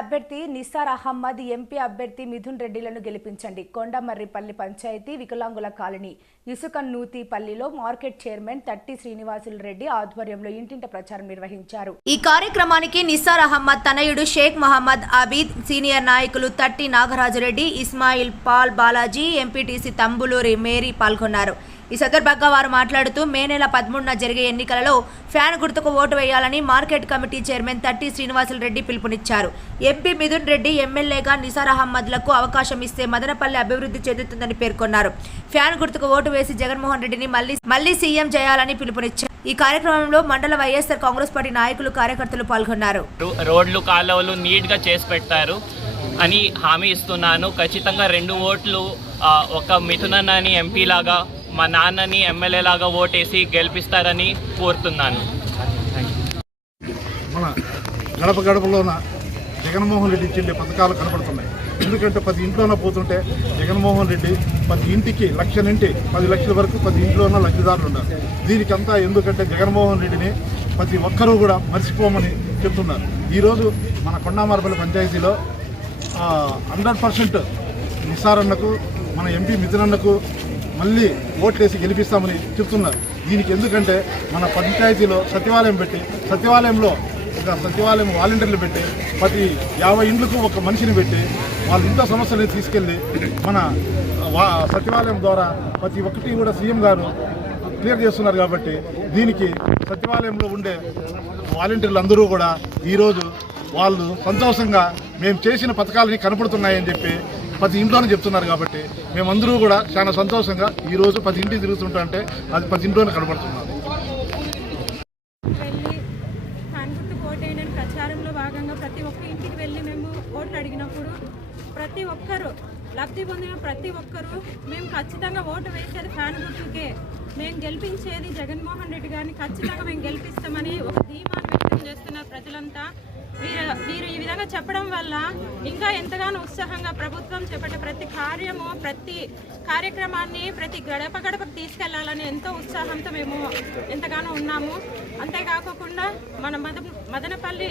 అభ్యర్థి నిసార్ అహ్మద్ ఎంపీ అభ్యర్థి మిథున్ రెడ్డిలను గెలిపించండి. కొండమర్రిపల్లి పంచాయతీ వికలాంగుల కాలనీ ఇసుక నూతిపల్లిలో మార్కెట్ చైర్మన్ తట్టి శ్రీనివాసులు రెడ్డి ఆధ్వర్యంలో ఇంటింట ప్రచారం నిర్వహించారు. ఈ కార్యక్రమానికి నిస్సార్ అహ్మద్ తనయుడు షేక్ మహమ్మద్ ఆబీద్ సీనియర్ నాయకులు తట్టి నాగరాజురెడ్డి ఇస్మాయిల్ పాల్ బాలాజీ ఎంపీటీసీ తంబులూరి మేరీ పాల్గొన్నారు. ఈ సందర్భంగా వారు మాట్లాడుతూ మే నెల పదమూడున జరిగే ఎన్నికలలో ఫ్యాన్ గుర్తుకు ఓటు వేయాలని మార్కెట్ కమిటీ చైర్మన్ తట్టి శ్రీనివాసులు రెడ్డి పిలుపునిచ్చారు. ఎంపీ మిథున్ రెడ్డి ఎమ్మెల్యేగా నిసార్ అహ్మద్లకు అవకాశం ఇస్తే మదనపల్లి అభివృద్ధి చెందుతుందని పేర్కొన్నారు. ఫ్యాన్ గుర్తుకు ఓటు వేసి జగన్మోహన్ రెడ్డిని మళ్ళీ మళ్ళీ సీఎం చేయాలని పిలుపునిచ్చారు. ఈ కార్యక్రమంలో మండల వైఎస్ఆర్ కాంగ్రెస్ పార్టీ నాయకులు కార్యకర్తలు పాల్గొన్నారు. రోడ్లు కాలువలు నీట్గా చేసి పెట్టారు అని హామీ ఇస్తున్నాను. ఖచ్చితంగా రెండు ఓట్లు ఒక మిథునన్ అని ఎంపీ లాగా మా నాన్నని ఎమ్మెల్యే లాగా ఓటేసి గెలిపిస్తారని కోరుతున్నాను. మన గడప గడపలోన జగన్మోహన్ రెడ్డి ఇచ్చిండే పథకాలు కనపడుతున్నాయి. ఎందుకంటే పది ఇంట్లోన పోతుంటే జగన్మోహన్ రెడ్డి పది ఇంటికి లక్ష నుండి పది లక్షల వరకు పది ఇంట్లోన లబ్ధిదారులు ఉన్నారు. దీనికంతా ఎందుకంటే జగన్మోహన్ రెడ్డిని ప్రతి ఒక్కరూ కూడా మర్చిపోమని చెప్తున్నారు. ఈరోజు మన కొండామారపల్లి పంచాయతీలో హండ్రెడ్ పర్సెంట్ నిసారన్నకు మన ఎంపీ మిథునన్నకు మళ్ళీ ఓట్లేసి గెలిపిస్తామని చెప్తున్నారు. దీనికి ఎందుకంటే మన పంచాయతీలో సచివాలయం పెట్టి సచివాలయంలో ఒక సచివాలయం వాలంటీర్లు పెట్టి ప్రతి యాభై ఇండ్లకు ఒక మనిషిని పెట్టి వాళ్ళ ఇంట్లో సమస్యలను తీసుకెళ్ళి మన వా- సచివాలయం ద్వారా ప్రతి ఒక్కటి కూడా సీఎం గారు క్లియర్ చేస్తున్నారు కాబట్టి దీనికి సచివాలయంలో ఉండే వాలంటీర్లు అందరూ కూడా ఈరోజు వాళ్ళు సంతోషంగా మేము చేసిన పథకాలని కనపడుతున్నాయని చెప్పి ప్రతి ఇంట్లోనే చెప్తున్నారు కాబట్టి మేమందరూ కూడా చాలా సంతోషంగా ఈరోజు ప్రతి ఇంటికి తిరుగుతుంటా అంటే అది ప్రతి ఇంట్లోనే కనపడుతున్నారు వెళ్ళి ప్రచారంలో భాగంగా ప్రతి ఒక్క ఇంటికి వెళ్ళి మేము ఓట్లు అడిగినప్పుడు ప్రతి ఒక్కరు లబ్ధి పొందిన ప్రతి ఒక్కరూ మేము ఖచ్చితంగా ఓటు వేసేది ఫ్యాన్ గుర్తుకే మేము గెలిపించేది జగన్మోహన్ రెడ్డి గారిని ఖచ్చితంగా మేము గెలిపిస్తామని ఒక ధీమాను వ్యక్తం చేస్తున్నారు ప్రజలంతా వీరు ఈ విధంగా చెప్పడం వల్ల ఇంకా ఎంతగానో ఉత్సాహంగా ప్రభుత్వం చేపట్టే ప్రతి కార్యము ప్రతి కార్యక్రమాన్ని ప్రతి గడప గడపకు తీసుకెళ్ళాలని ఎంతో ఉత్సాహంతో మేము ఎంతగానో ఉన్నాము. అంతేకాకుండా మన మద మదనపల్లి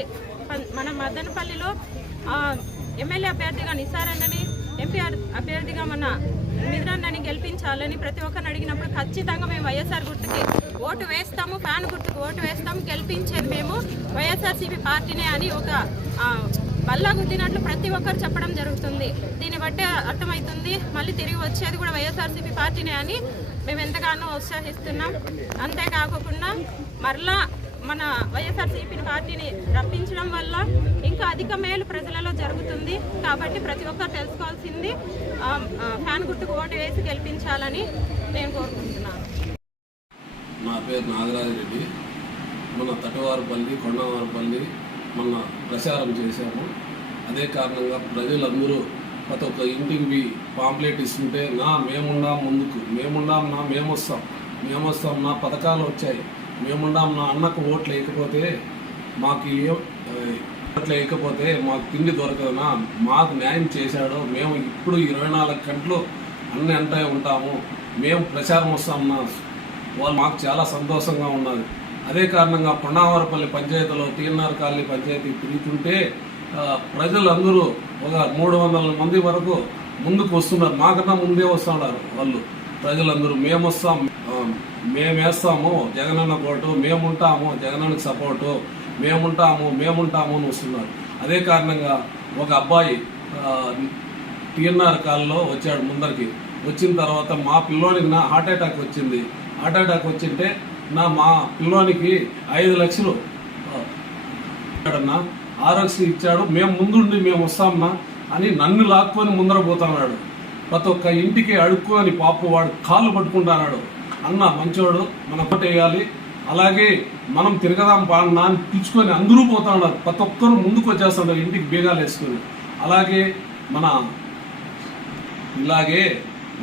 మన మదనపల్లిలో ఎమ్మెల్యే అభ్యర్థిగా నిసారన్నని ఎంపీ అభ్యర్థిగా మన మిథున గెలిపించాలని ప్రతి ఒక్కరిని అడిగినప్పుడు ఖచ్చితంగా మేము వైఎస్ఆర్ గుర్తుకి ఓటు వేస్తాము ఫ్యాన్ గుర్తుకు ఓటు వేస్తాము గెలిపించేది మేము వైఎస్ఆర్సీపీ పార్టీనే అని ఒక బల్లా గుద్దినట్లు ప్రతి ఒక్కరు చెప్పడం జరుగుతుంది. దీన్ని బట్టే అర్థమవుతుంది మళ్ళీ తిరిగి వచ్చేది కూడా వైఎస్ఆర్సీపీ పార్టీనే అని మేము ఎంతగానో ఉత్సాహిస్తున్నాం. అంతేకాకుండా మరలా మన వైఎస్ఆర్సీపీ పార్టీని రప్పించడం వల్ల ఇంకా అధిక మేలు ప్రజలలో జరుగుతుంది. కాబట్టి ప్రతి ఒక్కరు తెలుసుకోవాల్సింది ఫ్యాన్ గుర్తుకు ఓటు వేసి గెలిపించాలని నేను కోరుకుంటున్నాను. నా పేరు నాగరాజ రెడ్డి. మన తటవారపల్లి కొండవారపల్లి మన ప్రచారం చేశాము. అదే కారణంగా ప్రజలందరూ ప్రతి ఒక్క ఇంటికి పాంప్లెట్ ఇస్తుంటే నా మేముండా ముందుకు మేముండాం నా మేమొస్తాం మేమొస్తాం నా పథకాలు వచ్చాయి మేముండాం నా అన్నకు ఓట్లు వేయకపోతే మాకు ఓట్లు వేయకపోతే మాకు తిండి దొరకదునా? మాకు న్యాయం చేశాడు. మేము ఇప్పుడు ఇరవై నాలుగు గంటలు అన్ని అంటే ఉంటాము. మేము ప్రచారం వస్తామన్నా వాళ్ళు మాకు చాలా సంతోషంగా ఉన్నది అదే కారణంగా పొన్నావరపల్లి పంచాయతీలో టీఎన్ఆర్ కాలనీ పంచాయతీ తిరుగుతుంటే ప్రజలందరూ ఒక మూడు వందల మంది వరకు ముందుకు వస్తున్నారు. మాకన్నా ముందే వస్తున్నారు వాళ్ళు. ప్రజలందరూ మేము వస్తాం ఆ, మేము వేస్తాము జగనన్న కోటు మేముంటాము జగనన్నకి సపోర్టు మేముంటాము మేముంటాము అని వస్తున్నారు. అదే కారణంగా ఒక అబ్బాయి టీఎన్ఆర్ కాల్లో వచ్చాడు ముందరికి. వచ్చిన తర్వాత మా పిల్లోనికి నా హార్ట్ అటాక్ వచ్చింది. హార్ట్ అటాక్ వచ్చింటే నా మా పిల్లోనికి ఐదు లక్షలు ఆ, ఇచ్చాడన్నా ఆరోగ్యశ్రీ ఇచ్చాడు మేము ముందుండి మేము వస్తామన్నా అని నన్ను లాక్కొని ముందర పోతున్నాడు. ప్రతి ఒక్క ఇంటికి అడుక్కొని పాప వాడు కాళ్ళు పట్టుకుంటున్నాడు అన్న మంచివాడు మన వేయాలి. అలాగే మనం తిరగదాం పాడనా అని పిలుచుకొని అందరూ పోతా ఉన్నారు ప్రతి ఒక్కరు ముందుకు వచ్చేస్తున్నారు ఇంటికి బీగాలు వేసుకొని. అలాగే మన ఇలాగే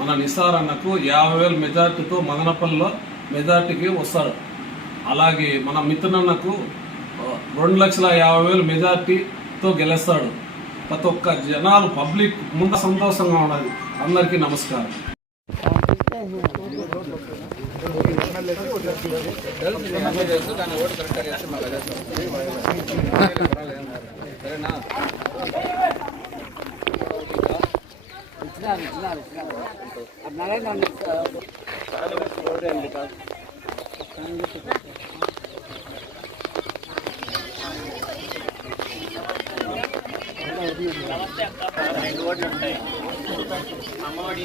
మన నిసార్ అన్నకు యాభై వేల మెజార్టీతో మదనపల్లిలో మెజార్టీకి వస్తాడు. అలాగే మన మిత్రునన్నకు రెండు లక్షల యాభై వేలు మెజార్టీతో గెలుస్తాడు. ప్రతి ఒక్క జనాలు పబ్లిక్ ముందు సంతోషంగా ఉన్నది అందరికీ నమస్కారం. రెండు ఓట్లు ఉంటాయి అమ్మఒడి